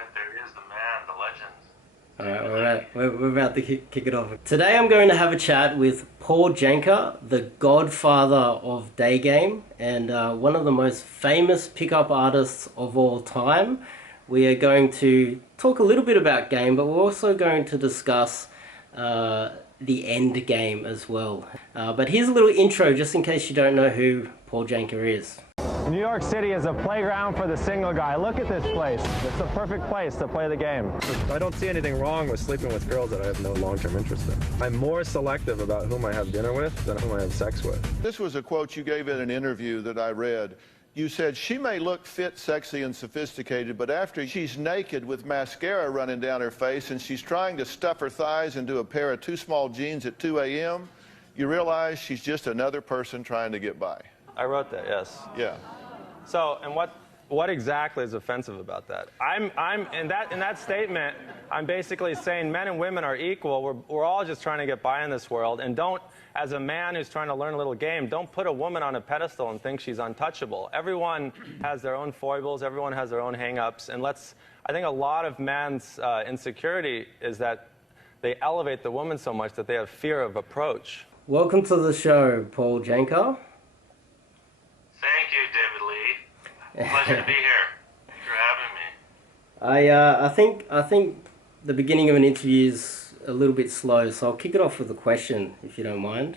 right, there he is, the man, the legend. Alright, we're about to kick it off. Today I'm going to have a chat with Paul Janka, the godfather of Daygame and one of the most famous pickup artists of all time. We are going to talk a little bit about game, but we're also going to discuss the end game as well. But here's a little intro just in case you don't know who Paul Janka is. New York City is a playground for the single guy. Look at this place. It's the perfect place to play the game. I don't see anything wrong with sleeping with girls that I have no long-term interest in. I'm more selective about whom I have dinner with than whom I have sex with. This was a quote you gave in an interview that I read. You said, "She may look fit, sexy, and sophisticated, but after she's naked with mascara running down her face and she's trying to stuff her thighs into a pair of too small jeans at 2 a.m., you realize she's just another person trying to get by." I wrote that, yes. Yeah. So, and what exactly is offensive about that? I'm in that statement, I'm basically saying men and women are equal. We're all just trying to get by in this world, and don't, as a man who's trying to learn a little game, don't put a woman on a pedestal and think she's untouchable. Everyone has their own foibles, everyone has their own hang-ups, and I think a lot of men's insecurity is that they elevate the woman so much that they have fear of approach. Welcome to the show, Paul Janka. Thank you, David Lee. Pleasure to be here. Thanks for having me. I think the beginning of an interview is a little bit slow, so I'll kick it off with a question, if you don't mind.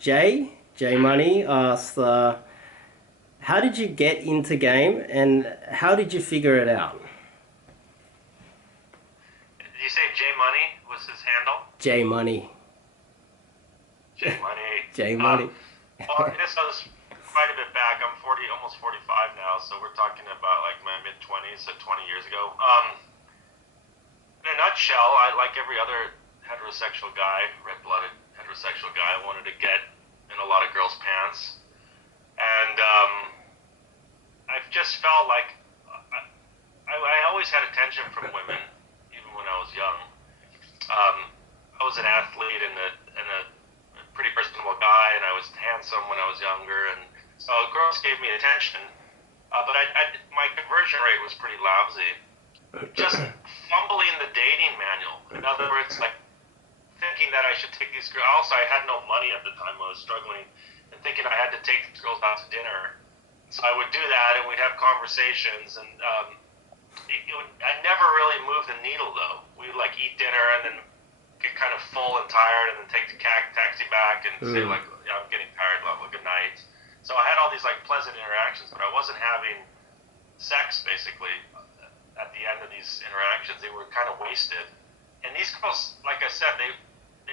J Money asked, how did you get into game and how did you figure it out? Did you say J Money was his handle? J Money. J Money. J Money. Well, I guess I was quite a bit back. I'm 40, almost 45 now, so we're talking about like my mid-20s, so 20 years ago. In a nutshell, I, like every other heterosexual guy, red-blooded heterosexual guy, I wanted to get in a lot of girls' pants. And I've just felt like I always had attention from women, even when I was young. I was an athlete and a pretty personable guy, and I was handsome when I was younger, and so girls gave me attention, but my conversion rate was pretty lousy. Just fumbling the dating manual. In other words, like thinking that I should take these girls. Also, I had no money at the time. I was struggling, and thinking I had to take these girls out to dinner. So I would do that, and we'd have conversations, and I never really moved the needle though. We'd like eat dinner and then get kind of full and tired, and then take the taxi back and say like, yeah, I'm getting tired, love, good night. So I had all these like pleasant interactions, but I wasn't having sex basically at the end of these interactions. They were kind of wasted. And these girls, like I said, they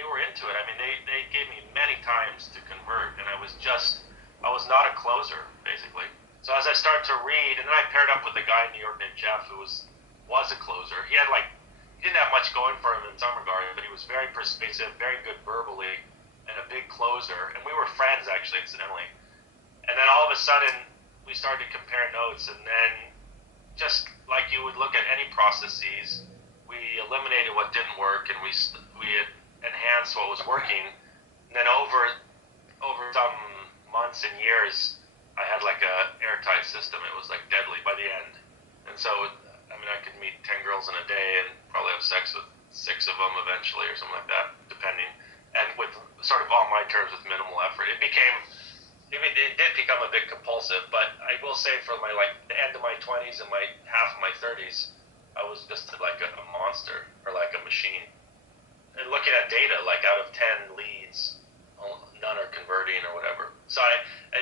were into it. I mean, they gave me many times to convert, and I was not a closer basically. So as I started to read, and then I paired up with a guy in New York named Jeff who was a closer. He didn't have much going for him in some regards, but he was very persuasive, very good verbally, and a big closer. And we were friends actually, incidentally. And then all of a sudden, we started to compare notes, and then just like you would look at any processes, we eliminated what didn't work, and we enhanced what was working. And then over some months and years, I had like a airtight system. It was like deadly by the end. And so, I mean, I could meet 10 girls in a day and probably have sex with 6 of them eventually, or something like that, depending. And with sort of on my terms, with minimal effort. It did become a bit compulsive, but I will say for the end of my 20s and half of my 30s, I was just like a monster, or like a machine. And looking at data, like out of 10 leads, none are converting or whatever. So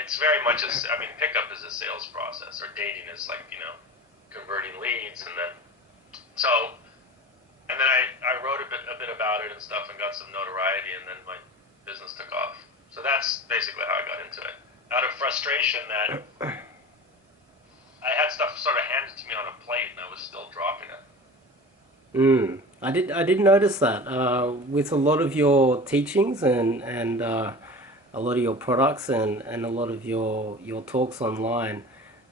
it's very much pickup is a sales process, or dating is like, converting leads, and then I wrote a bit about it and stuff, and got some notoriety, and then my business took off. So that's basically how I got into it. Out of frustration that I had stuff sort of handed to me on a plate, and I was still dropping it. I did notice that with a lot of your teachings and a lot of your products and a lot of your talks online.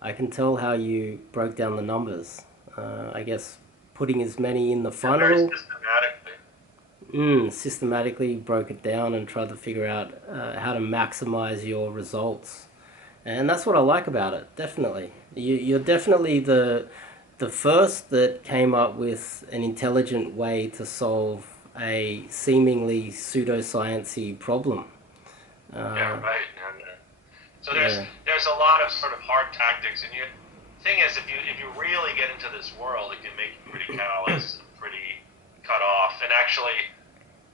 I can tell how you broke down the numbers. I guess putting as many in the funnel. Very systematically. Systematically broke it down and tried to figure out how to maximize your results. And that's what I like about it, definitely. You're definitely the the first that came up with an intelligent way to solve a seemingly pseudoscience-y problem. Yeah, right. And, so Yeah. there's a lot of sort of hard tactics, and the thing is, if you really get into this world, it can make you pretty callous, pretty cut off, and actually,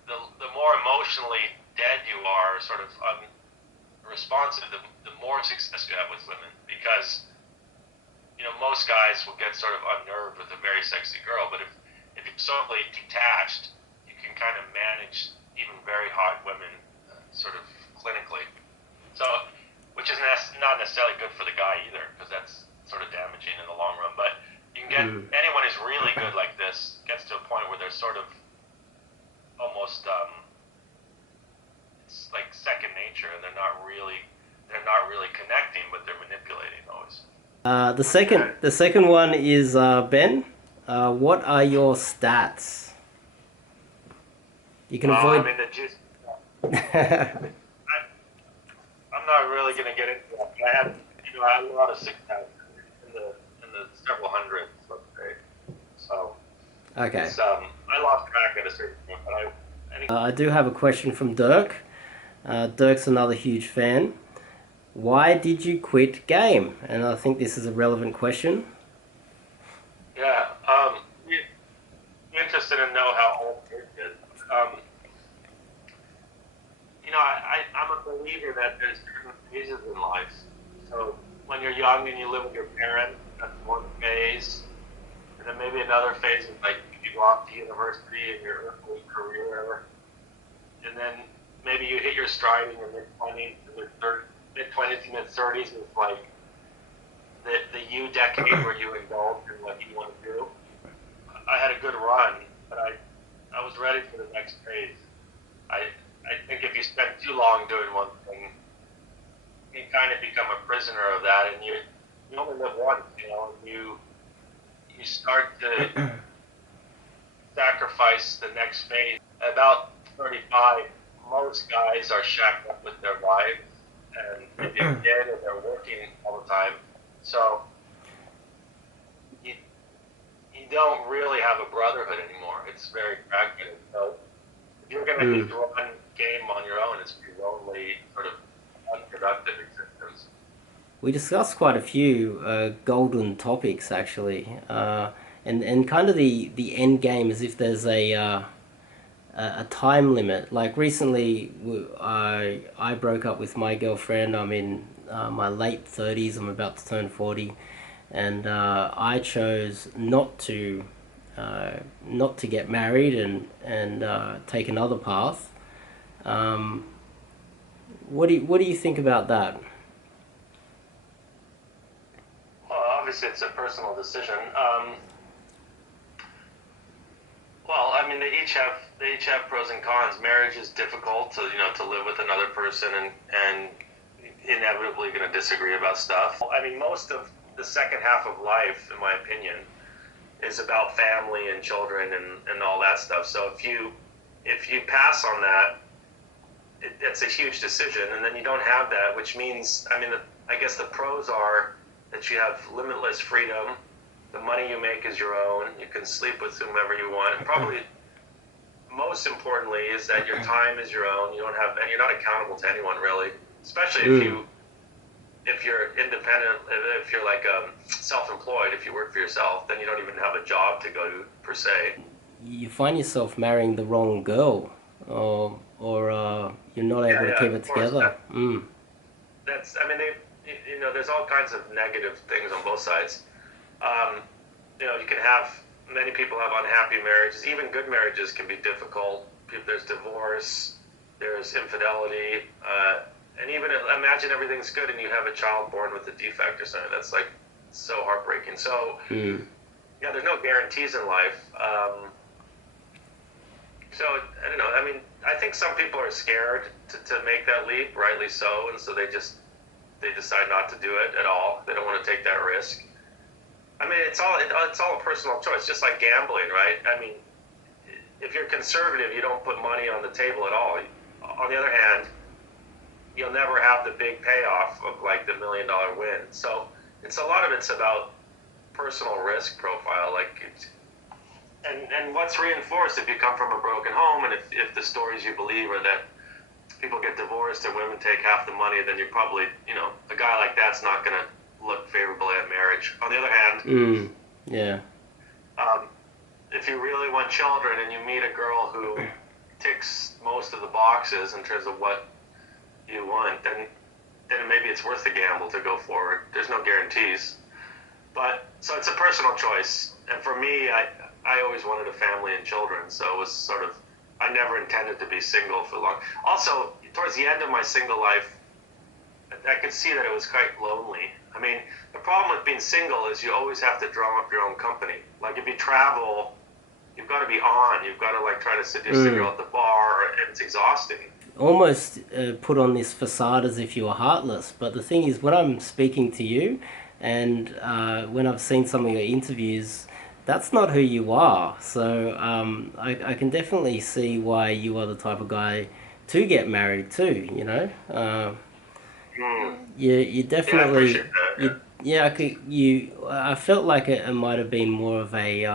the more emotionally dead you are, sort of unresponsive, the more success you have with women, because most guys will get sort of unnerved with a very sexy girl, but if you're solely detached, you can kind of manage even very hot women sort of clinically. So, which is not necessarily good for the guy either, because that's sort of damaging in the long run. But you can get anyone who's really good like this gets to a point where they're sort of almost it's like second nature, and they're not really connecting, but they're manipulating always. The second one is Ben. What are your stats? You can avoid. I mean, the juice. I'm not really going to get into that. I had a lot of success in the several hundreds, let's say. So. Okay. I lost track at a certain point, but I do have a question from Dirk. Dirk's another huge fan. Why did you quit game? And I think this is a relevant question. Yeah, you're interested to know how old Dirk is. I'm a believer that there's different phases in life. So when you're young and you live with your parents, that's one phase. And then maybe another phase is like you go off to university and your early career. And then maybe you hit your stride in your mid-20s and mid-20s and mid-30s is like the you decade where you indulge in what you want to do. I had a good run, but I was ready for the next phase. I think if you spend too long doing one thing, you kind of become a prisoner of that, and you only live once, and you start to sacrifice the next phase. About 35, most guys are shacked up with their wives, and maybe they're dead or they're working all the time. So you don't really have a brotherhood anymore. It's very fragmented. So if you're going to just run game on your own, it's pretty lonely, sort of unproductive existence. We discussed quite a few golden topics actually, and kind of the end game as if there's a time limit. Like recently, I broke up with my girlfriend. I'm in my late 30s. I'm about to turn 40, and I chose not to get married and take another path. What do you think about that? Well, obviously it's a personal decision. Well, I mean, they each have pros and cons. Marriage is difficult to live with another person and inevitably going to disagree about stuff. I mean, most of the second half of life, in my opinion, is about family and children and all that stuff. So if you pass on that, it's a huge decision, and then you don't have that, which means, I mean, I guess the pros are that you have limitless freedom. The money you make is your own. You can sleep with whomever you want. And probably most importantly is that your time is your own. You don't have, and you're not accountable to anyone really. Especially if you're independent, if you're like self-employed, if you work for yourself, then you don't even have a job to go to per se. You find yourself marrying the wrong girl, or you're not able to keep it together. That's, I mean, there's all kinds of negative things on both sides. You can have, many people have unhappy marriages. Even good marriages can be difficult. There's divorce, there's infidelity, and even imagine everything's good and you have a child born with a defect or something. That's like so heartbreaking. So, yeah, there's no guarantees in life. So, I don't know. I mean, I think some people are scared to make that leap, rightly so, and so they decide not to do it at all. They don't want to take that risk. I mean, it's all a personal choice, just like gambling, right? I mean, if you're conservative, you don't put money on the table at all. On the other hand, you'll never have the big payoff of like the $1 million win. So a lot of it's about personal risk profile. Like, and what's reinforced if you come from a broken home, and if the stories you believe are that people get divorced and women take half the money, then you're probably, a guy like that's not going to look favorably at marriage. On the other hand, yeah. If you really want children and you meet a girl who ticks most of the boxes in terms of what you want, then maybe it's worth the gamble to go forward. There's no guarantees. But, so it's a personal choice. And for me, I always wanted a family and children, so it was sort of, I never intended to be single for long. Also, towards the end of my single life, I could see that it was quite lonely. I mean, the problem with being single is you always have to drum up your own company. Like, if you travel, you've got to be on. You've got to, like, try to seduce the girl at the bar, and it's exhausting. Almost put on this facade as if you were heartless. But the thing is, when I'm speaking to you, and when I've seen some of your interviews, that's not who you are. So I can definitely see why you are the type of guy to get married too, You definitely... I felt like it might have been more of a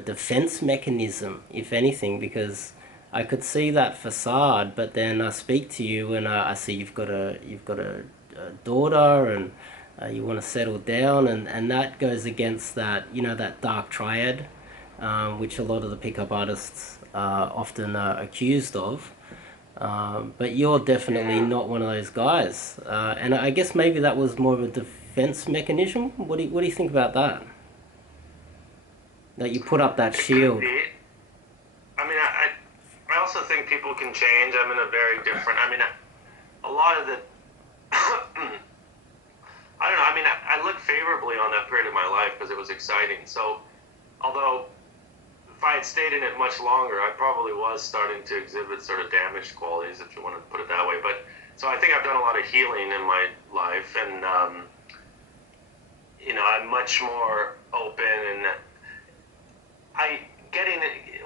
defense mechanism, if anything, because I could see that facade, but then I speak to you and I see you've got a daughter, and you want to settle down, and that goes against that, that dark triad, which a lot of the pickup artists are often accused of. But you're definitely not one of those guys, and I guess maybe that was more of a defense mechanism. What do you think about that? That you put up that shield. I mean, I also think people can change. I'm in a very different. I mean, a lot of the. I don't know. I mean, I look favorably on that period of my life because it was exciting. So, although if I had stayed in it much longer, I probably was starting to exhibit sort of damaged qualities, if you want to put it that way. But so I think I've done a lot of healing in my life, and I'm much more open, and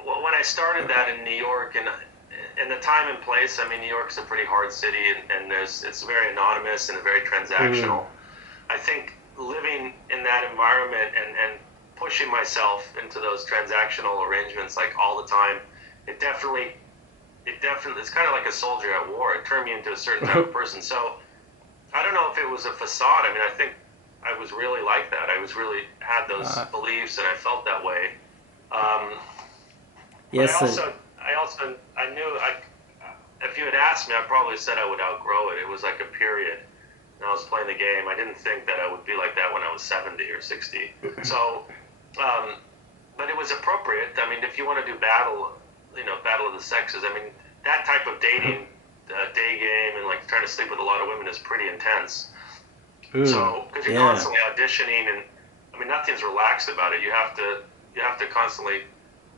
when I started that in New York, and the time and place. I mean, New York's a pretty hard city, and it's very anonymous and very transactional. I think living in that environment and pushing myself into those transactional arrangements like all the time, it definitely it's kind of like a soldier at war. It turned me into a certain type of person. So I don't know if it was a facade. I mean, I think I was really like that. I was really had those beliefs, and I felt that way. Yes. I knew if you had asked me, I probably said I would outgrow it. It was like a period. And I was playing the game. I didn't think that I would be like that when I was 70 or 60. So, but it was appropriate. I mean, if you want to do battle of the sexes, I mean, that type of dating, day game, and like trying to sleep with a lot of women is pretty intense. So, because you're constantly auditioning, and I mean, nothing's relaxed about it. You have to constantly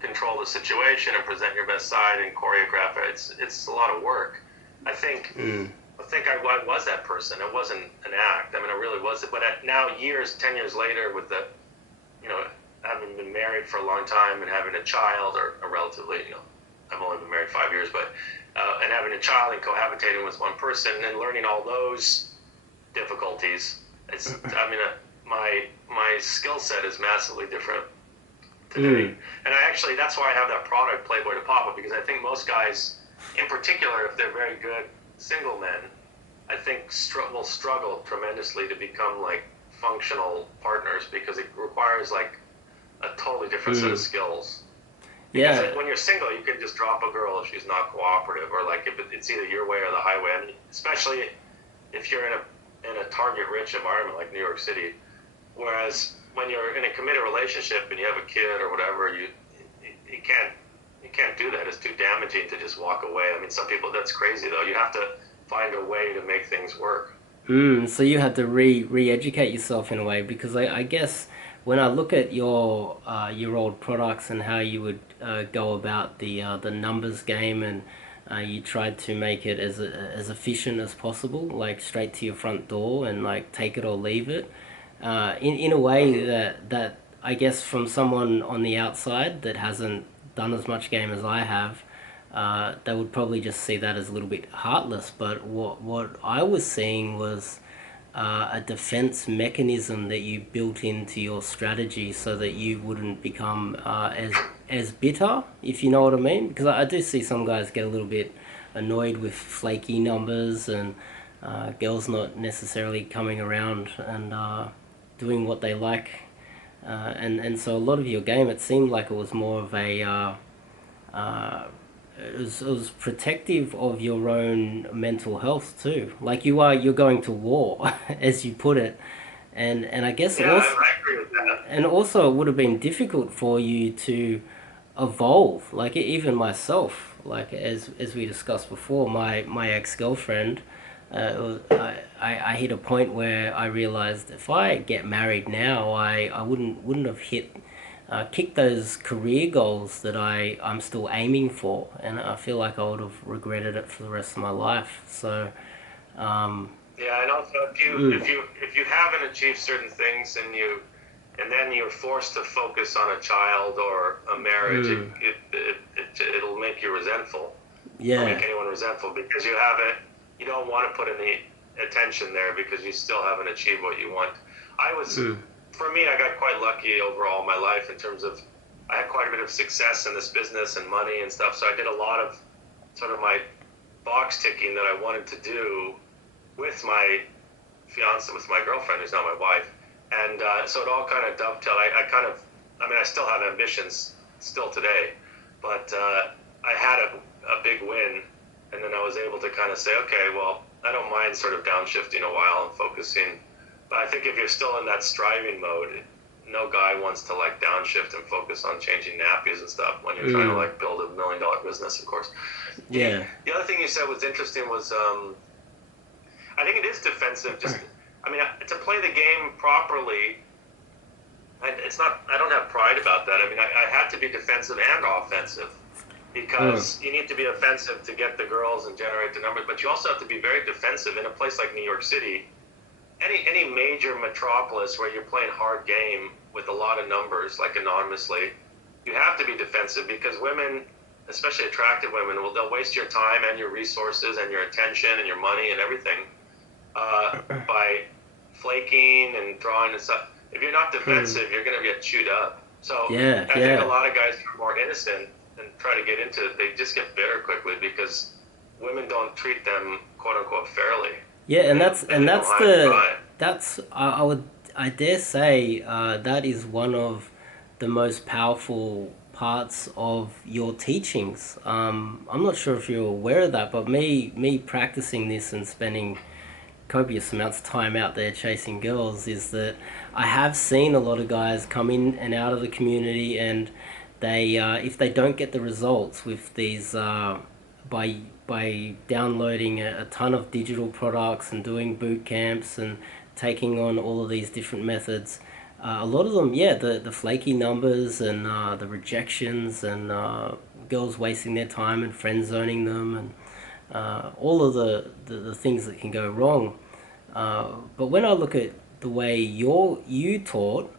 control the situation and present your best side and choreograph it. It's a lot of work. I think I was that person. It wasn't an act. I mean, I really was it. But now, 10 years later, with the, having been married for a long time and having a child, or a relatively, I've only been married 5 years, but and having a child and cohabitating with one person and learning all those difficulties, I mean, my skill set is massively different today. And that's why I have that product, Playboy to Papa, because I think most guys, in particular, if they're very good single men, I think will struggle tremendously to become like functional partners, because it requires like a totally different set of skills. Because when you're single, you can just drop a girl if she's not cooperative, or like if it's either your way or the highway. I mean, especially if you're in a target-rich environment like New York City. Whereas when you're in a committed relationship and you have a kid or whatever, you can't do that. It's too damaging to just walk away. I mean, some people, that's crazy though. You have to find a way to make things work. So you had to re-educate yourself in a way, because I guess when I look at your old products and how you would go about the numbers game, and you tried to make it as efficient as possible, like straight to your front door and like take it or leave it, in a way that I guess from someone on the outside that hasn't done as much game as I have, they would probably just see that as a little bit heartless. But what I was seeing was a defense mechanism that you built into your strategy so that you wouldn't become as bitter, if you know what I mean. Because I do see some guys get a little bit annoyed with flaky numbers and girls not necessarily coming around and doing what they like. And so a lot of your game, it seemed like it was more of a it was protective of your own mental health too. Like you're going to war, as you put it, and I guess Yeah, also, I agree with that. and also it would have been difficult for you to evolve. Like even myself, like as we discussed before, my ex-girlfriend, I hit a point where I realized if I get married now, I wouldn't have kicked those career goals that I'm still aiming for, and I feel like I would have regretted it for the rest of my life. So Yeah, and also if you haven't achieved certain things and then you're forced to focus on a child or a marriage, it'll make you resentful. yeah, It'll make anyone resentful because you don't want to put any attention there because you still haven't achieved what you want. For me, I got quite lucky overall in my life in terms of I had quite a bit of success in this business and money and stuff. So I did a lot of sort of my box ticking that I wanted to do with my fiance, with my girlfriend, who's now my wife. And so it all kind of dovetailed. I still have ambitions still today, but I had a big win. And then I was able to kind of say, okay, well, I don't mind sort of downshifting a while and focusing. But I think if you're still in that striving mode, no guy wants to like downshift and focus on changing nappies and stuff when you're trying to like build $1 million business, of course. yeah, The other thing you said was interesting was, I think it is defensive. To play the game properly, I don't have pride about that. I had to be defensive and offensive because you need to be offensive to get the girls and generate the numbers, but you also have to be very defensive in a place like New York City. Any major metropolis where you're playing hard game with a lot of numbers, like anonymously, you have to be defensive because women, especially attractive women, they'll waste your time and your resources and your attention and your money and everything by flaking and drawing and stuff. If you're not defensive, you're going to get chewed up. So I think a lot of guys who are more innocent and try to get into it, they just get bitter quickly because women don't treat them quote unquote fairly. yeah, I dare say that is one of the most powerful parts of your teachings. I'm not sure if you're aware of that, but me practicing this and spending copious amounts of time out there chasing girls is that I have seen a lot of guys come in and out of the community, and they if they don't get the results with these by downloading a ton of digital products and doing boot camps and taking on all of these different methods, a lot of them, the flaky numbers and the rejections and girls wasting their time and friend zoning them and all of the things that can go wrong. But when I look at the way you taught,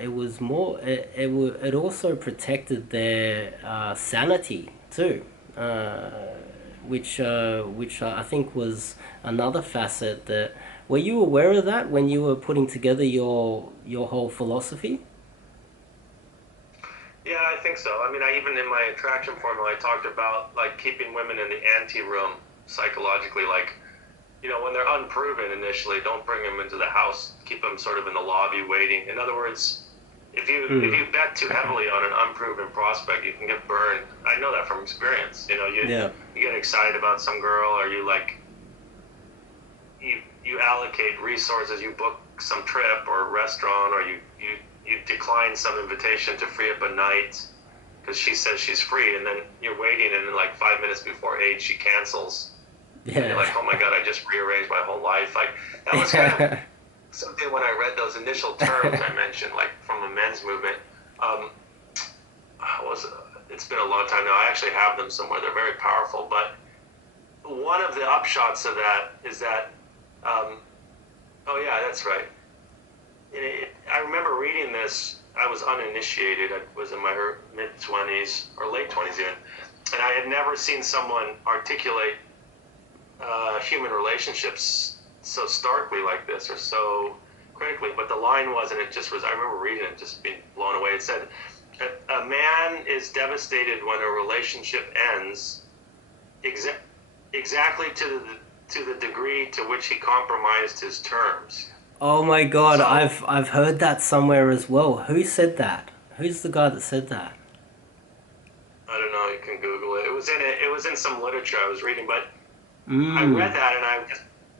it was more. It also protected their sanity too, which I think was another facet that. Were you aware of that when you were putting together your whole philosophy? Yeah, I think so. Even in my attraction formula, I talked about like keeping women in the ante-room psychologically, like, when they're unproven initially, don't bring them into the house. Keep them sort of in the lobby waiting. In other words, if you bet too heavily on an unproven prospect, you can get burned. I know that from experience. You get excited about some girl, or you allocate resources, you book some trip or restaurant, or you decline some invitation to free up a night because she says she's free, and then you're waiting, and then like 5 minutes before 8 she cancels. Yeah. And you're like, oh my God, I just rearranged my whole life. Like, that was kind of something when I read those initial terms I mentioned, like from the men's movement. It's been a long time now. I actually have them somewhere. They're very powerful. But one of the upshots of that is that, oh yeah, that's right. I remember reading this. I was uninitiated. I was in my mid-20s or late 20s even. And I had never seen someone articulate human relationships so starkly like this or so critically, but the line was, and it just was, I remember reading it, just being blown away. It said, a man is devastated when a relationship ends exactly to the degree to which he compromised his terms. Oh my God, So, I've heard that somewhere as well. Who said that? Who's the guy that said that? I don't know, you can Google it. It was in some literature I was reading, but I read that and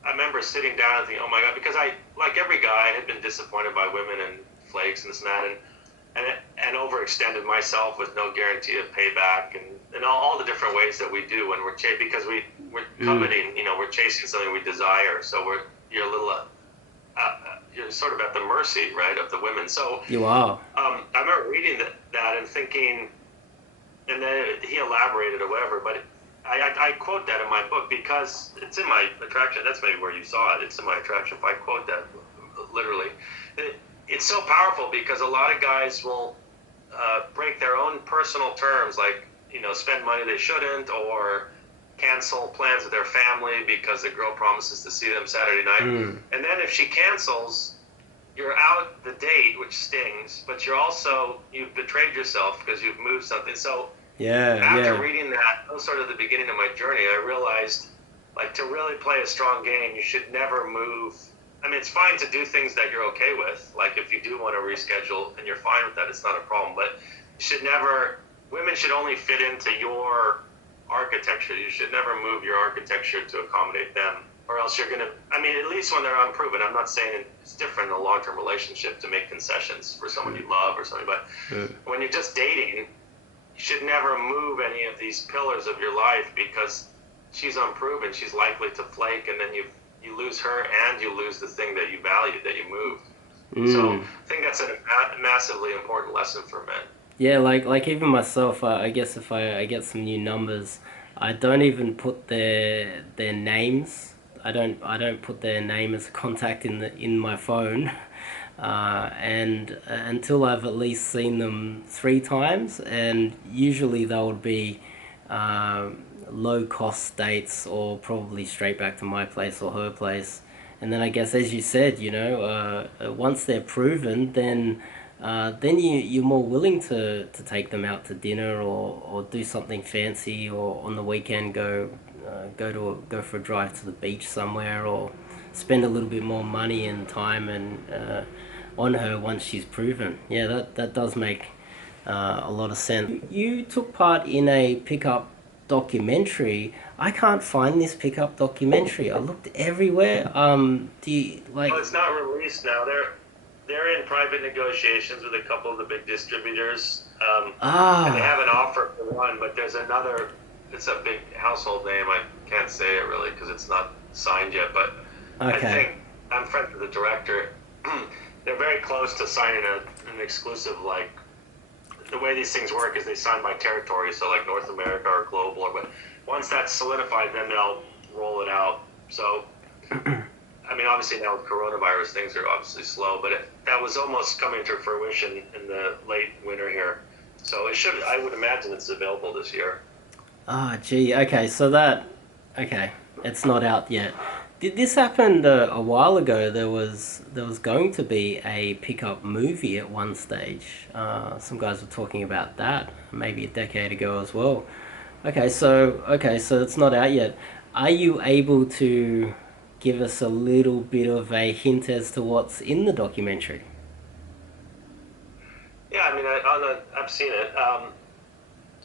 I remember sitting down and thinking, oh my God, because I, like every guy, had been disappointed by women and flakes and this and that, and overextended myself with no guarantee of payback and all the different ways that we do when we're because we're coveting, you know, we're chasing something we desire, so you're a little you're sort of at the mercy, right, of the women. So You are. I remember reading that and thinking, and then he elaborated or whatever, but I quote that in my book because it's in my attraction. That's maybe where you saw it. It's in my attraction. If I quote that literally, it's so powerful because a lot of guys will break their own personal terms, like, you know, spend money they shouldn't, or cancel plans with their family because the girl promises to see them Saturday night. And then if she cancels, you're out the date, which stings, but you've betrayed yourself because you've moved something. So after reading that, that was sort of the beginning of my journey. I realized, like, to really play a strong game, you should never move. I mean, it's fine to do things that you're okay with. Like, if you do want to reschedule and you're fine with that, it's not a problem. But you should never, women should only fit into your architecture. You should never move your architecture to accommodate them, or else you're going to, I mean, at least when they're unproven. I'm not saying it's different in a long-term relationship to make concessions for someone you love or something, but when you're just dating, you should never move any of these pillars of your life because she's unproven. She's likely to flake, and then you lose her and you lose the thing that you valued, that you moved. So I think that's a massively important lesson for men. Yeah, like even myself, I guess if I get some new numbers, I don't even put their names. I don't put their name as a contact in my phone, and until I've at least seen them 3 times, and usually they would be low cost dates or probably straight back to my place or her place. And then I guess, as you said, you know, once they're proven, then you're more willing to take them out to dinner or do something fancy, or on the weekend go for a drive to the beach somewhere, or spend a little bit more money and time and on her once she's proven. Yeah, that does make a lot of sense. You took part in a pickup documentary. I can't find this pickup documentary. I looked everywhere. Do you like? Well, it's not released now. They're in private negotiations with a couple of the big distributors. And they have an offer for one, but there's another. It's a big household name. I can't say it really because it's not signed yet. But I think I'm friends with the director. They're very close to signing an exclusive. Like, the way these things work is they sign by territory, so like North America or global. But once that's solidified, then they'll roll it out. So, I mean, obviously now with coronavirus, things are obviously slow, but that was almost coming to fruition in the late winter here. So I would imagine it's available this year. Gee, okay, it's not out yet. Did this happen a while ago? There was going to be a pickup movie at one stage. Some guys were talking about that maybe a decade ago as well. Okay, so it's not out yet. Are you able to give us a little bit of a hint as to what's in the documentary? Yeah, I mean, I've seen it.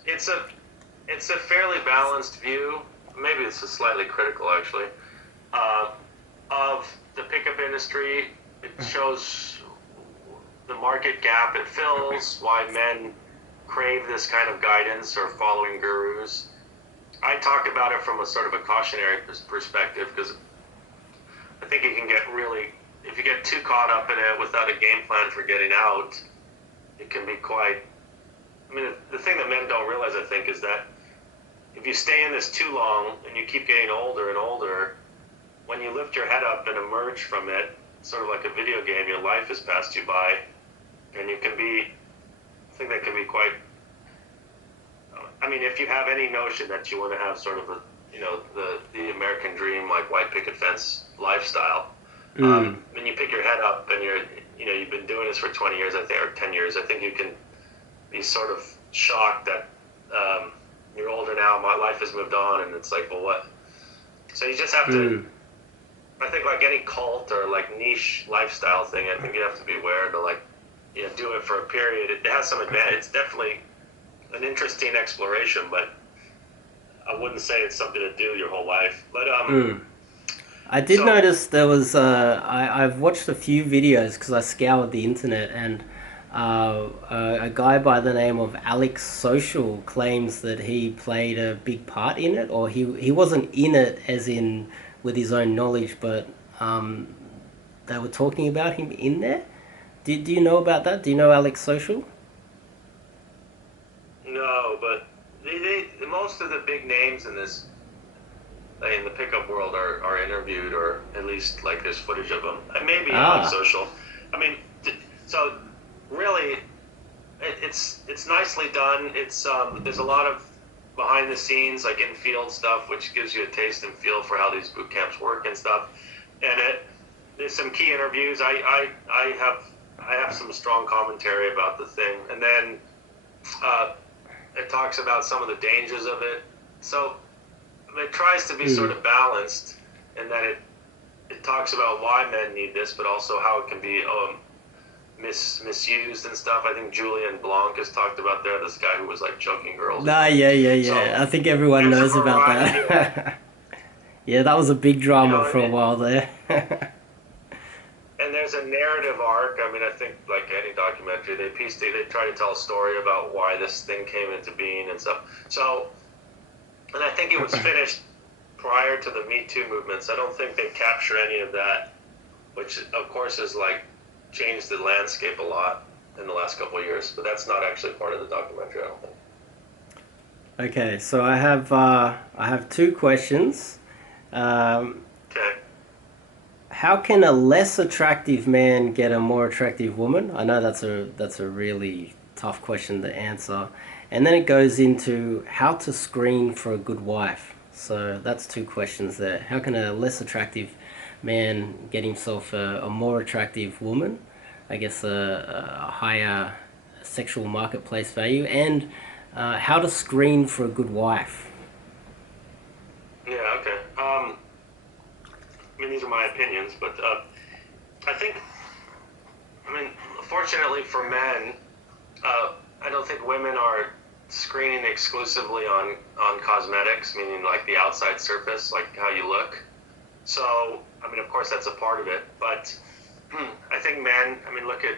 It's a fairly balanced view. Maybe it's a slightly critical, actually, of the pickup industry. It shows the market gap it fills, why men crave this kind of guidance or following gurus. I talk about it from a sort of a cautionary perspective, because I think it can get really, if you get too caught up in it without a game plan for getting out, it can be quite, I mean, the thing that men don't realize, I think, is that if you stay in this too long and you keep getting older and older, when you lift your head up and emerge from it, sort of like a video game, your life has passed you by, and you can be, I think that can be quite, I mean, if you have any notion that you want to have sort of a you know, the American dream, like white picket fence lifestyle. When you pick your head up and you've been doing this for 20 years, I think, or 10 years, I think you can be sort of shocked that you're older now, my life has moved on, and it's like, well, what? So you just have to, I think like any cult or like niche lifestyle thing, I think you have to be aware to like, you know, do it for a period. It has some advantage. It's definitely an interesting exploration, but I wouldn't say it's something to do your whole life. But I did notice there was I've watched a few videos because I scoured the internet, and a guy by the name of Alex Social claims that he played a big part in it, or he wasn't in it as in with his own knowledge, but they were talking about him in there. Do you know about that? Do you know Alex Social? No, but most of the big names in this, in the pickup world, are interviewed, or at least like there's footage of them. Maybe on social. I mean, so really, it's nicely done. It's there's a lot of behind the scenes, like infield stuff, which gives you a taste and feel for how these boot camps work and stuff. And there's some key interviews. I have some strong commentary about the thing, and then it talks about some of the dangers of it. So it tries to be sort of balanced, in that it talks about why men need this, but also how it can be misused and stuff. I think Julien Blanc has talked about there, this guy who was like choking girls. Yeah. So, I think everyone knows about that. Yeah, that was a big drama for a while there. And there's a narrative arc. I mean, I think like any documentary, they try to tell a story about why this thing came into being and stuff. So, and I think it was finished prior to the Me Too movements. I don't think they capture any of that, which of course has like changed the landscape a lot in the last couple of years. But that's not actually part of the documentary, I don't think. Okay, so I have two questions. Okay. How can a less attractive man get a more attractive woman? I know that's a really tough question to answer. And then it goes into how to screen for a good wife. So that's two questions there. How can a less attractive man get himself a more attractive woman? I guess a higher sexual marketplace value. And how to screen for a good wife. Yeah, okay. I mean, these are my opinions, but I mean, fortunately for men, I don't think women are screening exclusively on cosmetics, meaning like the outside surface, like how you look. So, I mean, of course, that's a part of it, but I think men, I mean, look at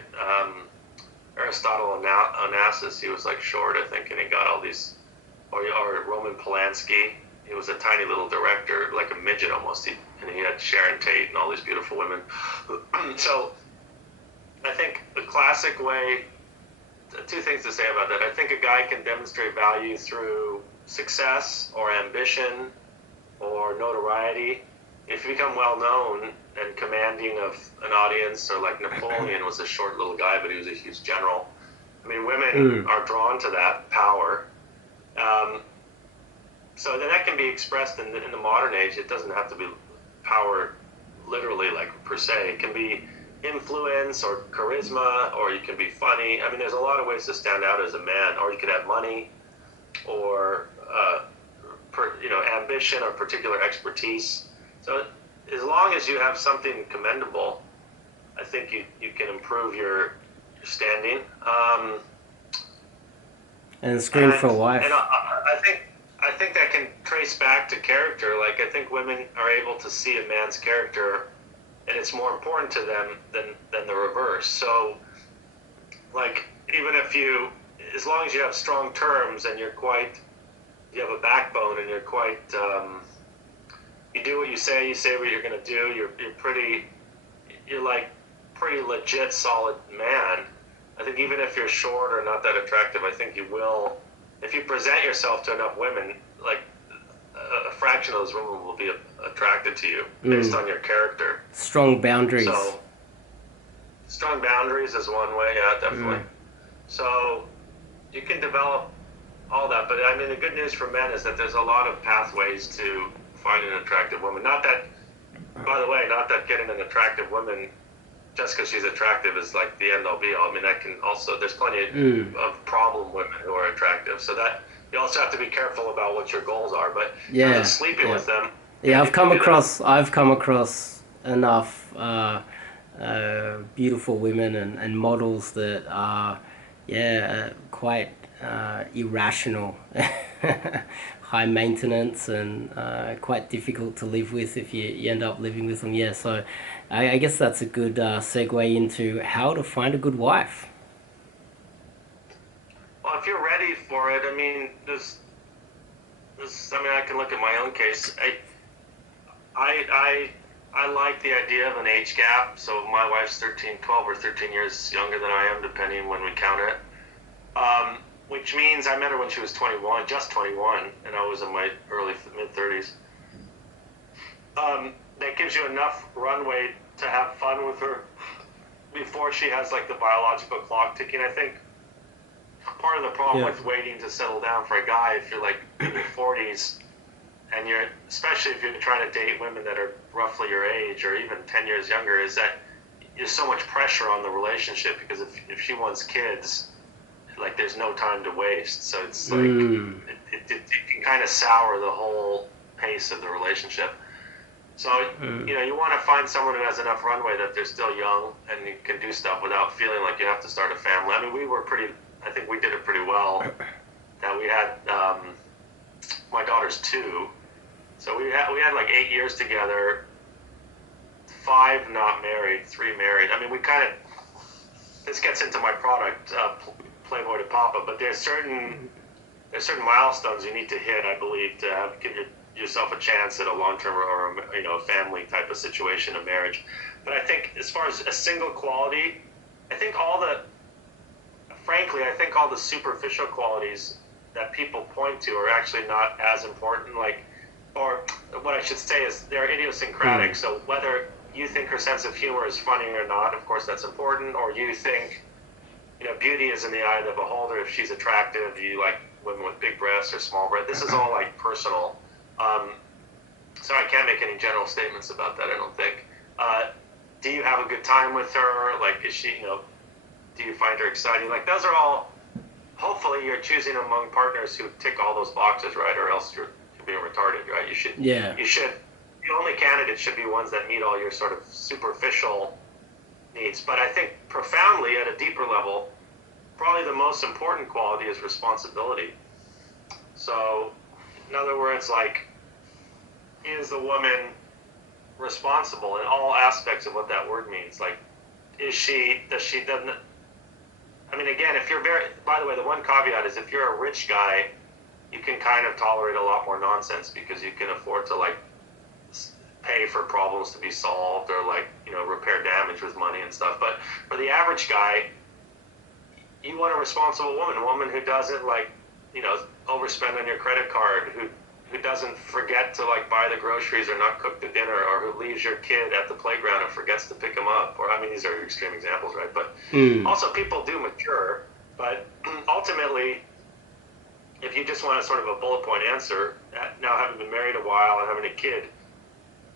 Aristotle Onassis. He was like short, I think, and he got all these, or Roman Polanski. He was a tiny little director, like a midget almost, and he had Sharon Tate and all these beautiful women. So I think the classic way, two things to say about that. I think a guy can demonstrate value through success or ambition or notoriety. If you become well known and commanding of an audience, or like Napoleon was a short little guy, but he was a huge general. I mean, women are drawn to that power. So then that can be expressed in the modern age. It doesn't have to be power literally, like per se. It can be influence or charisma, or you can be funny. I mean, there's a lot of ways to stand out as a man, or you could have money, or ambition or particular expertise. So as long as you have something commendable, I think you can improve your standing. And screen for a wife. And I think that can trace back to character. Like, I think women are able to see a man's character, and it's more important to them than the reverse. So, like, even if as long as you have strong terms and you have a backbone, and you're quite, you do what you say what you're going to do, you're like pretty legit, solid man. I think even if you're short or not that attractive, I think you will, if you present yourself to enough women, like a fraction of those women will be attracted to you based on your character. Strong boundaries. So, strong boundaries is one way, yeah, definitely. So you can develop all that. But I mean, the good news for men is that there's a lot of pathways to find an attractive woman. Not that, by the way, not that getting an attractive woman just because she's attractive is like the end all be all. I mean, that can also, there's plenty of problem women who are attractive. So that you also have to be careful about what your goals are. But yeah, sleeping with them. Yeah, I've come across enough beautiful women and models that are quite irrational, high maintenance, and quite difficult to live with if you end up living with them. Yeah, so I guess that's a good segue into how to find a good wife. Well, if you're ready for it, I mean, I can look at my own case. I like the idea of an age gap. So my wife's 12 or 13 years younger than I am, depending when we count it. Which means I met her when she was 21, just 21, and I was in my mid-30s. That gives you enough runway to have fun with her before she has like the biological clock ticking. I think part of the problem with waiting to settle down for a guy, if you're like in your 40s, and especially if you're trying to date women that are roughly your age or even 10 years younger, is that there's so much pressure on the relationship, because if she wants kids, like there's no time to waste. So it's like it can kind of sour the whole pace of the relationship. So you want to find someone who has enough runway that they're still young and you can do stuff without feeling like you have to start a family. I mean, I think we did it pretty well. That we had my daughter's 2, so we had like 8 years together, 5 not married, 3 married. I mean, this gets into my product, Playboy to Papa, but there's certain milestones you need to hit, I believe, to give yourself a chance at a long-term or a family type of situation, a marriage. But I think as far as a single quality, I think all the superficial qualities that people point to are actually not as important. Or what I should say is they're idiosyncratic. So whether you think her sense of humor is funny or not, of course that's important, or you think beauty is in the eye of the beholder. If she's attractive, you like women with big breasts or small breasts. This is all like personal. So I can't make any general statements about that, I don't think. Do you have a good time with her? Like, is she, do you find her exciting? Like, those are all, hopefully you're choosing among partners who tick all those boxes, right? Or else you're being retarded, right? The only candidates should be ones that meet all your sort of superficial needs. But I think profoundly, at a deeper level, probably the most important quality is responsibility. So, in other words, like, is the woman responsible in all aspects of what that word means? Like, I mean, again, by the way, the one caveat is if you're a rich guy, you can kind of tolerate a lot more nonsense because you can afford to, like, pay for problems to be solved or, like, repair damage with money and stuff. But for the average guy, you want a responsible woman, a woman who doesn't, like, overspend on your credit card, who doesn't forget to, like, buy the groceries or not cook the dinner, or who leaves your kid at the playground and forgets to pick him up. Or, I mean, these are extreme examples, right? But also people do mature. But ultimately, if you just want a sort of a bullet point answer, now having been married a while and having a kid,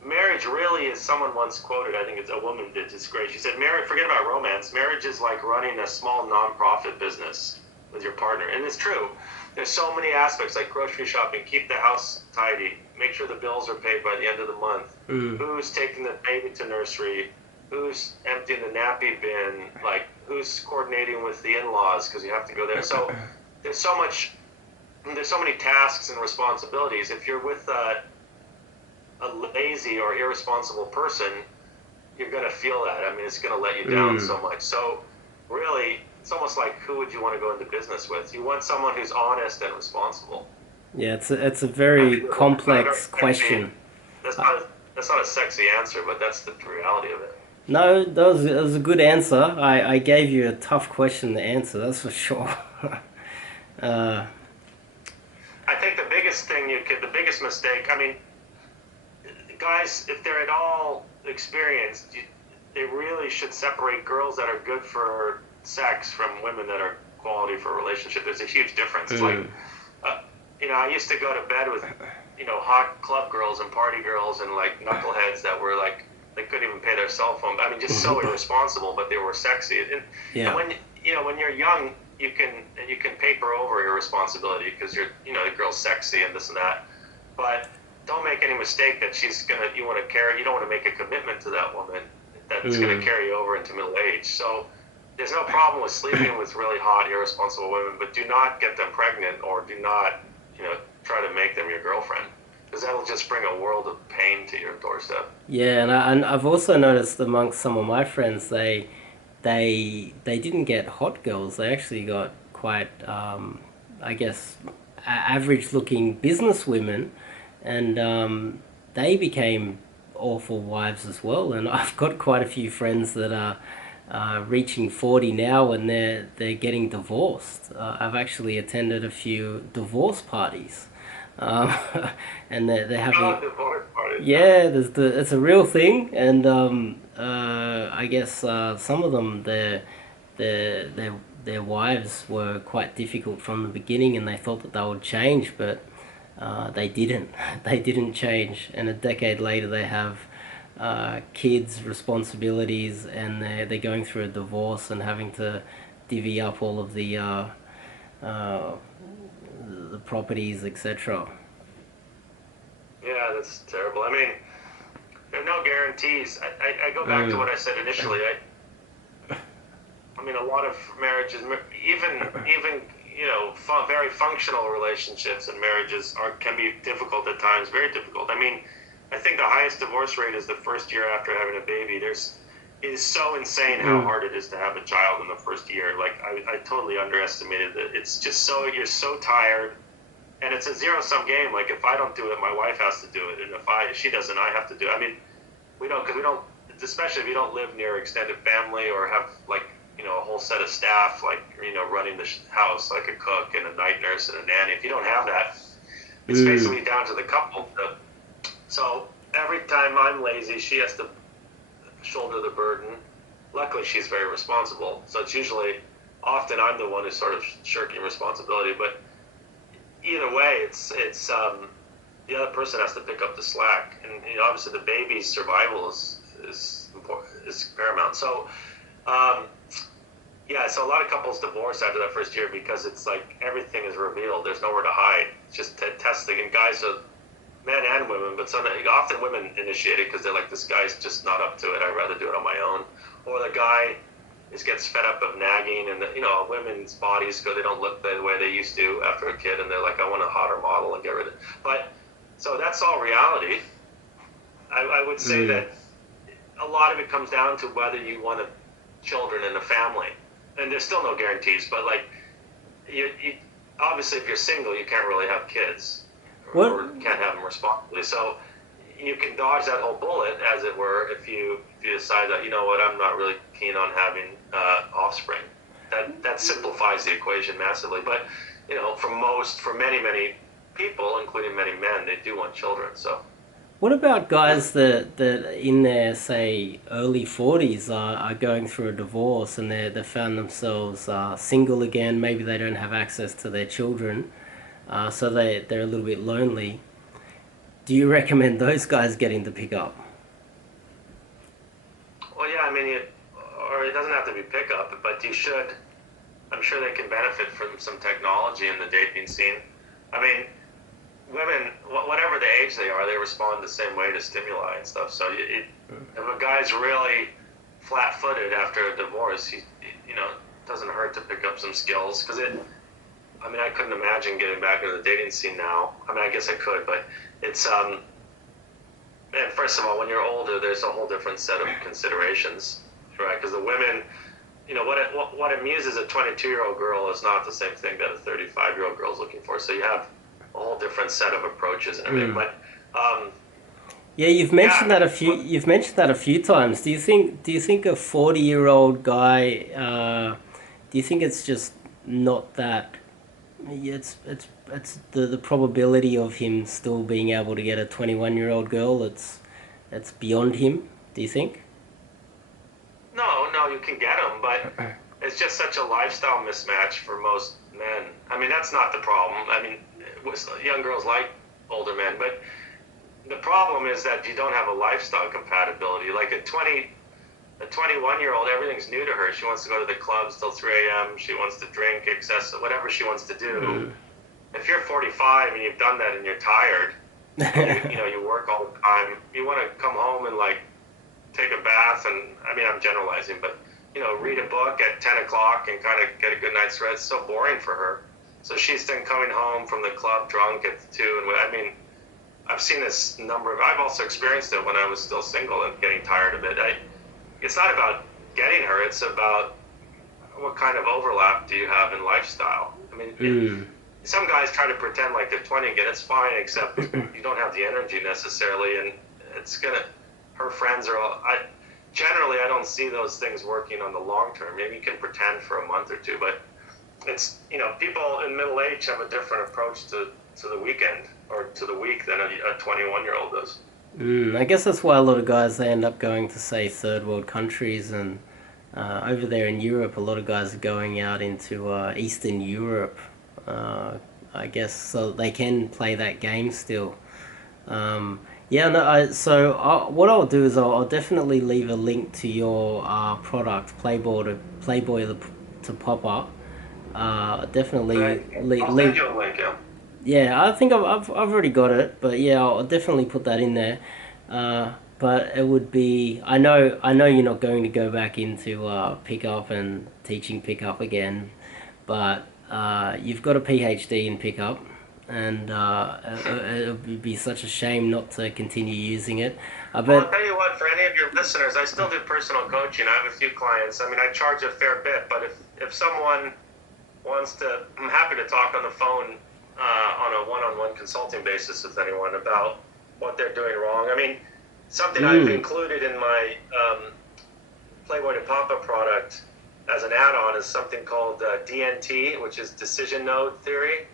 marriage really is, someone once quoted, I think it's a woman did, it's great. She said, forget about romance. Marriage is like running a small nonprofit business with your partner. And it's true. There's so many aspects, like grocery shopping, keep the house tidy, make sure the bills are paid by the end of the month, who's taking the baby to nursery, who's emptying the nappy bin, like who's coordinating with the in-laws because you have to go there. So there's so many tasks and responsibilities. If you're with a lazy or irresponsible person, you're going to feel that. I mean, it's going to let you down so much. So really, it's almost like, who would you want to go into business with? You want someone who's honest and responsible. Yeah, it's a very complex question. That's not a sexy answer, but that's the reality of it. No, that was a good answer. I gave you a tough question to answer, that's for sure. I think the biggest mistake, I mean, guys, if they're at all experienced, they really should separate girls that are good for sex from women that are quality for a relationship. There's a huge difference. It's like I used to go to bed with, hot club girls and party girls and like knuckleheads that were like, they couldn't even pay their cell phone. I mean, just so irresponsible, but they were sexy. And when you're young, you can paper over your responsibility because the girl's sexy and this and that. But don't make any mistake that you want to make a commitment to that woman that's going to carry you over into middle age. So there's no problem with sleeping with really hot, irresponsible women, but do not get them pregnant or do not, try to make them your girlfriend, because that'll just bring a world of pain to your doorstep. Yeah, and I've also noticed amongst some of my friends, they didn't get hot girls. They actually got quite, I guess, average-looking business women, and they became awful wives as well. And I've got quite a few friends that are reaching 40 now, and they're getting divorced. I've actually attended a few divorce parties. And they're having divorce parties. Yeah, it's a real thing, and I guess some of them their wives were quite difficult from the beginning, and they thought that they would change, but they didn't. They didn't change, and a decade later they have kids, responsibilities, and they're going through a divorce and having to divvy up all of the properties, etc. Yeah, that's terrible. I mean, there are no guarantees. I go back to what I said initially. I mean, a lot of marriages, even very functional relationships and marriages can be difficult at times, very difficult. I mean, I think the highest divorce rate is the first year after having a baby. It is so insane how hard it is to have a child in the first year. Like, I totally underestimated that. It's just you're so tired, and it's a zero-sum game. Like, if I don't do it, my wife has to do it, and if she doesn't, I have to do it. I mean, especially if you don't live near extended family or have like, a whole set of staff, like, running the house, like a cook and a night nurse and a nanny. If you don't have that, it's basically down to the couple. So every time I'm lazy, she has to shoulder the burden. Luckily, she's very responsible, so it's often I'm the one who's sort of shirking responsibility. But either way, it's the other person has to pick up the slack, and obviously the baby's survival is important, is paramount. So so a lot of couples divorce after that first year because it's like everything is revealed. There's nowhere to hide. It's just testing, and guys are men and women, but often women initiate it because they're like, this guy's just not up to it. I'd rather do it on my own. Or the guy gets fed up of nagging, and women's bodies go, they don't look the way they used to after a kid, and they're like, I want a hotter model and get rid of it. But so that's all reality. I would say that a lot of it comes down to whether you want children and a family, and there's still no guarantees. But like, you obviously, if you're single, you can't really have kids. Or can't have them responsibly. So you can dodge that whole bullet, as it were, if you decide that, I'm not really keen on having offspring. That simplifies the equation massively. But for many people, including many men, they do want children. So what about guys that in their, say, early 40s are going through a divorce, and they found themselves single again? Maybe they don't have access to their children. So they're a little bit lonely. Do you recommend those guys getting the pickup? Well, yeah, I mean, it doesn't have to be pickup, but you should. I'm sure they can benefit from some technology in the dating scene. I mean, women, whatever the age they are, they respond the same way to stimuli and stuff. So if a guy's really flat-footed after a divorce, it doesn't hurt to pick up some skills, because I couldn't imagine getting back into the dating scene now. I mean, I guess I could, but it's, and first of all, when you're older, there's a whole different set of considerations, right? Because the women, what amuses a 22-year-old girl is not the same thing that a 35-year-old girl is looking for. So you have a whole different set of approaches and everything. But yeah, you've mentioned that a few. You've mentioned that a few times. Do you think a 40-year-old guy? Do you think it's just not that? It's the probability of him still being able to get a 21-year-old girl. It's beyond him. Do you think? No, you can get them, but it's just such a lifestyle mismatch for most men. I mean, that's not the problem. I mean, young girls like older men, but the problem is that you don't have a lifestyle compatibility. Like a 21-year-old, everything's new to her. She wants to go to the clubs till 3 a.m. She wants to drink, excess, whatever she wants to do. If you're 45 and you've done that and you're tired, you work all the time, you want to come home and like take a bath and, I mean, I'm generalizing, but read a book at 10 o'clock and kind of get a good night's rest. It's so boring for her. So she's then coming home from the club drunk at 2. And I mean, I've seen this I've also experienced it when I was still single and getting tired of it. It's not about getting her, it's about what kind of overlap do you have in lifestyle. I mean, some guys try to pretend like they're 20 again, it's fine, except you don't have the energy necessarily, and her friends are all, generally I don't see those things working on the long term. Maybe you can pretend for a month or two, but it's, people in middle age have a different approach to the weekend or to the week than a 21-year-old does. I guess that's why a lot of guys, they end up going to, say, third world countries, and over there in Europe, a lot of guys are going out into Eastern Europe, I guess, so they can play that game still. What I'll do is I'll definitely leave a link to your product, Playboy to pop up. Definitely I'll send you a link, yeah. Yeah, I think I've already got it, but yeah, I'll definitely put that in there. But it would be, I know you're not going to go back into pickup and teaching pickup again, but you've got a PhD in pickup, and it would be such a shame not to continue using it. Well, I'll tell you what, for any of your listeners, I still do personal coaching. I have a few clients. I mean, I charge a fair bit, but if someone wants to, I'm happy to talk on the phone on a one-on-one consulting basis with anyone about what they're doing wrong. I mean, something I've included in my Playboy to Pop-Up product as an add-on is something called DNT, which is decision node theory.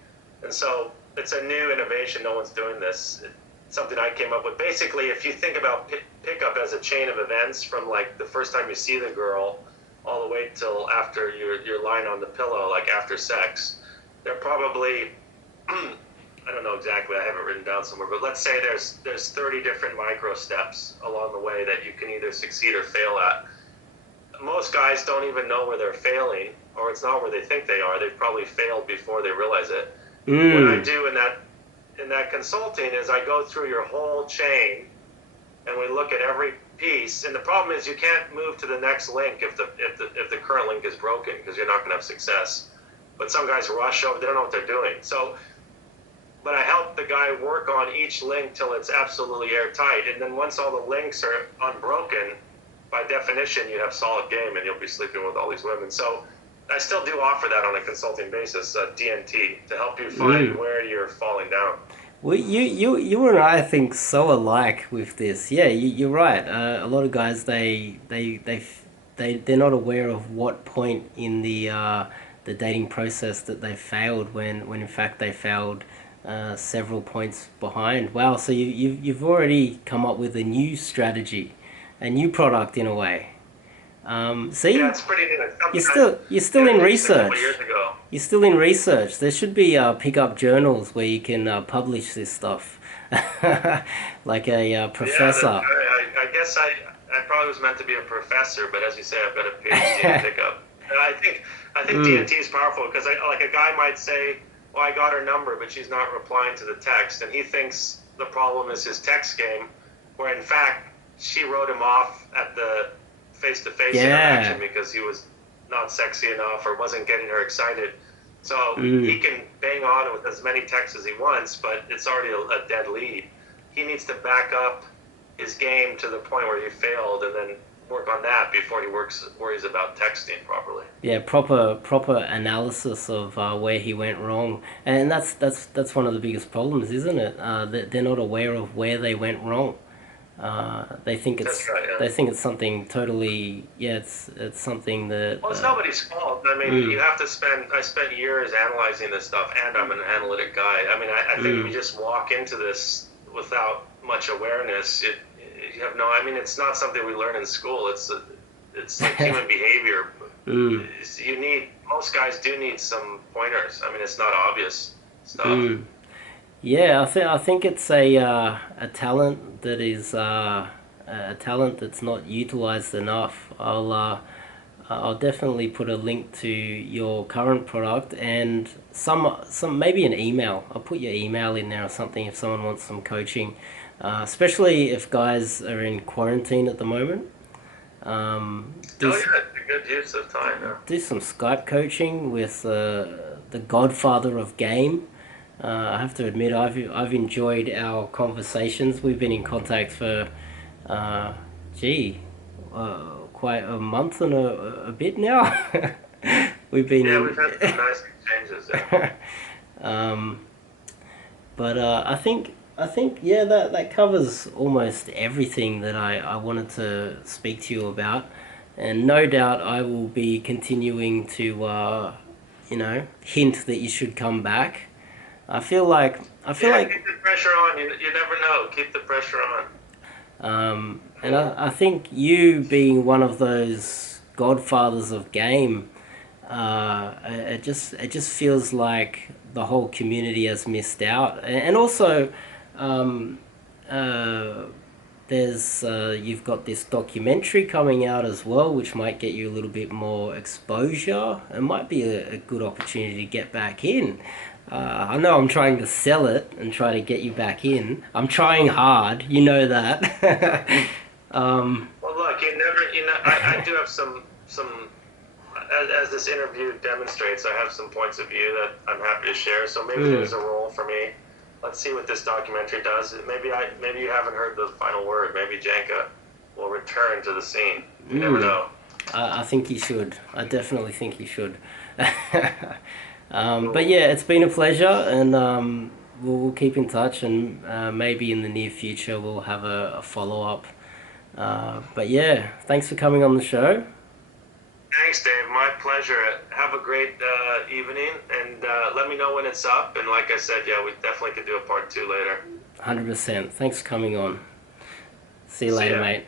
And so it's a new innovation. No one's doing this. It's something I came up with. Basically, if you think about pickup as a chain of events from like the first time you see the girl all the way till after you're lying on the pillow, like after sex, they're probably, I don't know exactly, I have it written down somewhere, but let's say there's 30 different micro steps along the way that you can either succeed or fail at. Most guys don't even know where they're failing, or it's not where they think they are. They've probably failed before they realize it. What I do in that consulting is I go through your whole chain and we look at every piece. And the problem is you can't move to the next link if the current link is broken, because you're not going to have success. But some guys rush over, they don't know what they're doing. But I help the guy work on each link till it's absolutely airtight. And then once all the links are unbroken, by definition, you have solid game and you'll be sleeping with all these women. So I still do offer that on a consulting basis, DNT, to help you find where you're falling down. Well, you and I think so alike with this. Yeah, you're right. A lot of guys, they're not aware of what point in the dating process that they failed when in fact they failed several points behind. Wow, so you've already come up with a new strategy, a new product in a way. See, yeah, it's pretty neat. You're still in research. Years ago. You're still in research. There should be pickup journals where you can publish this stuff, like a professor. Yeah, I guess I probably was meant to be a professor, but as you say, I've got a PhD in pickup. And I think DNT is powerful because like a guy might say, "Well, I got her number, but she's not replying to the text," and he thinks the problem is his text game, where in fact she wrote him off at the face-to-face interaction because he was not sexy enough or wasn't getting her excited. So he can bang on with as many texts as he wants, but it's already a dead lead. He needs to back up his game to the point where he failed and then work on that before he worries about texting properly. Yeah, proper analysis of where he went wrong. And that's one of the biggest problems, isn't it? That they're not aware of where they went wrong. They think it's right, yeah. They think it's something totally, it's something that it's nobody's fault. I mean, you have to I spent years analyzing this stuff, and I'm an analytic guy. I mean, I think if you just walk into this without much awareness, you have no, I mean, it's not something we learn in school. It's like human behavior. Most guys do need some pointers. I mean, it's not obvious stuff. Yeah, I think it's a talent that is a talent that's not utilized enough. I'll definitely put a link to your current product and some maybe an email. I'll put your email in there or something if someone wants some coaching, especially if guys are in quarantine at the moment. It's a good use of time. Yeah. Do some Skype coaching with the godfather of game. I have to admit, I've enjoyed our conversations. We've been in contact for, quite a month and a bit now. We've been we've had some nice exchanges. Yeah. But I think yeah, that covers almost everything that I wanted to speak to you about, and no doubt I will be continuing to hint that you should come back. I feel like keep the pressure on. You never know. Keep the pressure on. And I think you being one of those godfathers of game, it just feels like the whole community has missed out. And also, there's you've got this documentary coming out as well, which might get you a little bit more exposure. It might be a good opportunity to get back in. I know I'm trying to sell it and try to get you back in. I'm trying hard, you know that. Well, look, I do have some, as this interview demonstrates, I have some points of view that I'm happy to share. So maybe there's a role for me. Let's see what this documentary does. Maybe you haven't heard the final word. Maybe Janka will return to the scene. You never know. I think he should. I definitely think he should. But yeah, it's been a pleasure, and we'll keep in touch, and maybe in the near future we'll have a follow-up. But yeah, thanks for coming on the show. Thanks, Dave. My pleasure. Have a great evening, and let me know when it's up. And like I said, yeah, we definitely could do a part 2 later. 100%. Thanks for coming on. See you later, mate.